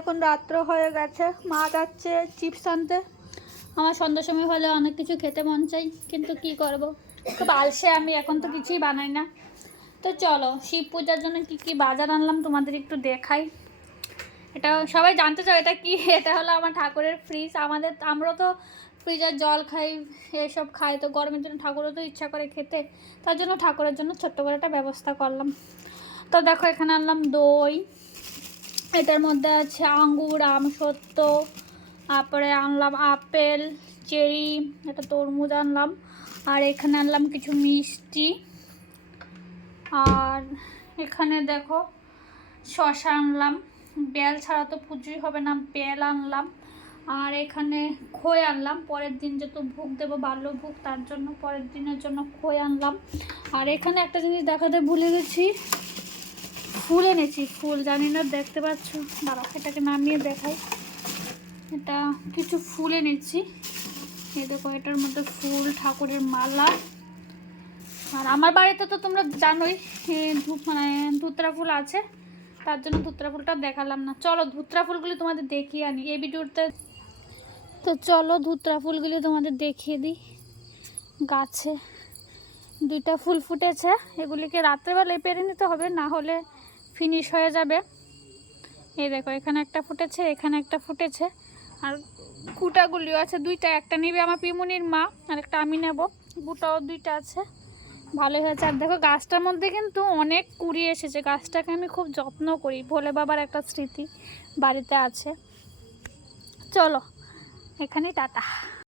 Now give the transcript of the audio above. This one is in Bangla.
এখন রাত্র হয়ে গেছে, মা যাচ্ছে চিপস আনতে। আমার সন্ধ্যার সময় হলে অনেক কিছু খেতে মন চাই, কিন্তু কি করব, খুব আলসে আমি, এখন তো কিছুই বানাই না। তো চলো শিব পূজার জন্য কি কি বাজার আনলাম তোমাদের একটু দেখাই। এটা সবাই জানতে চাও এটা কি, এটা হলো আমার ঠাকুরের ফ্রিজ। আমরা তো ফ্রিজের জল খাই, এসব খাই, তো গরমের জন্য ঠাকুরও তো ইচ্ছা করে খেতে, তার জন্য ঠাকুরের জন্য ছোট্ট করে একটা ব্যবস্থা করলাম। তো দেখো এখানে আনলাম দই, এটার মধ্যে আছে আঙ্গুর, আমসত্ত্ব, তারপরে আনলাম আপেল, চেরি, একটা তরমুজ আনলাম, আর এখানে আনলাম কিছু মিষ্টি, আর এখানে দেখো শসা আনলাম, বেল ছাড়া তো পুজোই হবে না, বেল আনলাম, আর এখানে খই আনলাম, পরের দিন যেহেতু ভোগ দেবো বাল্য ভোগ, তার জন্য পরের দিনের জন্য খই আনলাম। আর এখানে একটা জিনিস দেখাতে ভুলে গেছি, ফুল এনেছি, ফুল জানি না দেখতে পাচ্ছ, দাঁড়াও এটাকে নামিয়ে দেখাই। এটা কিছু ফুল এনেছি, এই দেখো এটার মধ্যে ফুল, ঠাকুরের মালা। আর আমার বাড়িতে তো তোমরা জানোই ধুতরা ফুল আছে, তার জন্য ধুতরা ফুলটা দেখালাম না। চলো ধুতরা ফুলগুলি তোমাদের দেখিয়ে আনি এই ভিডিওতে। তো চলো ধুতরা ফুলগুলি তোমাদের দেখিয়ে দিই। গাছে দুইটা ফুল ফুটেছে, এগুলিকে রাত্রেবেলায় পেরে নিতে হবে, না হলে ফিনিশ হয়ে যাবে। এই দেখো এখানে একটা ফুটেছে, এখানে একটা ফুটেছে, আর কুটাগুলিও আছে দুইটা, একটা নেবে আমার পিমুনির মা, আর একটা আমি নেব। গুটাও দুইটা আছে, ভালোই হয়েছে। আর দেখো গাছটার মধ্যে কিন্তু অনেক কুড়ি এসেছে, গাছটাকে আমি খুব যত্ন করি, ভোলে বাবার একটা স্মৃতি বাড়িতে আছে। চলো এখানেই টাটা।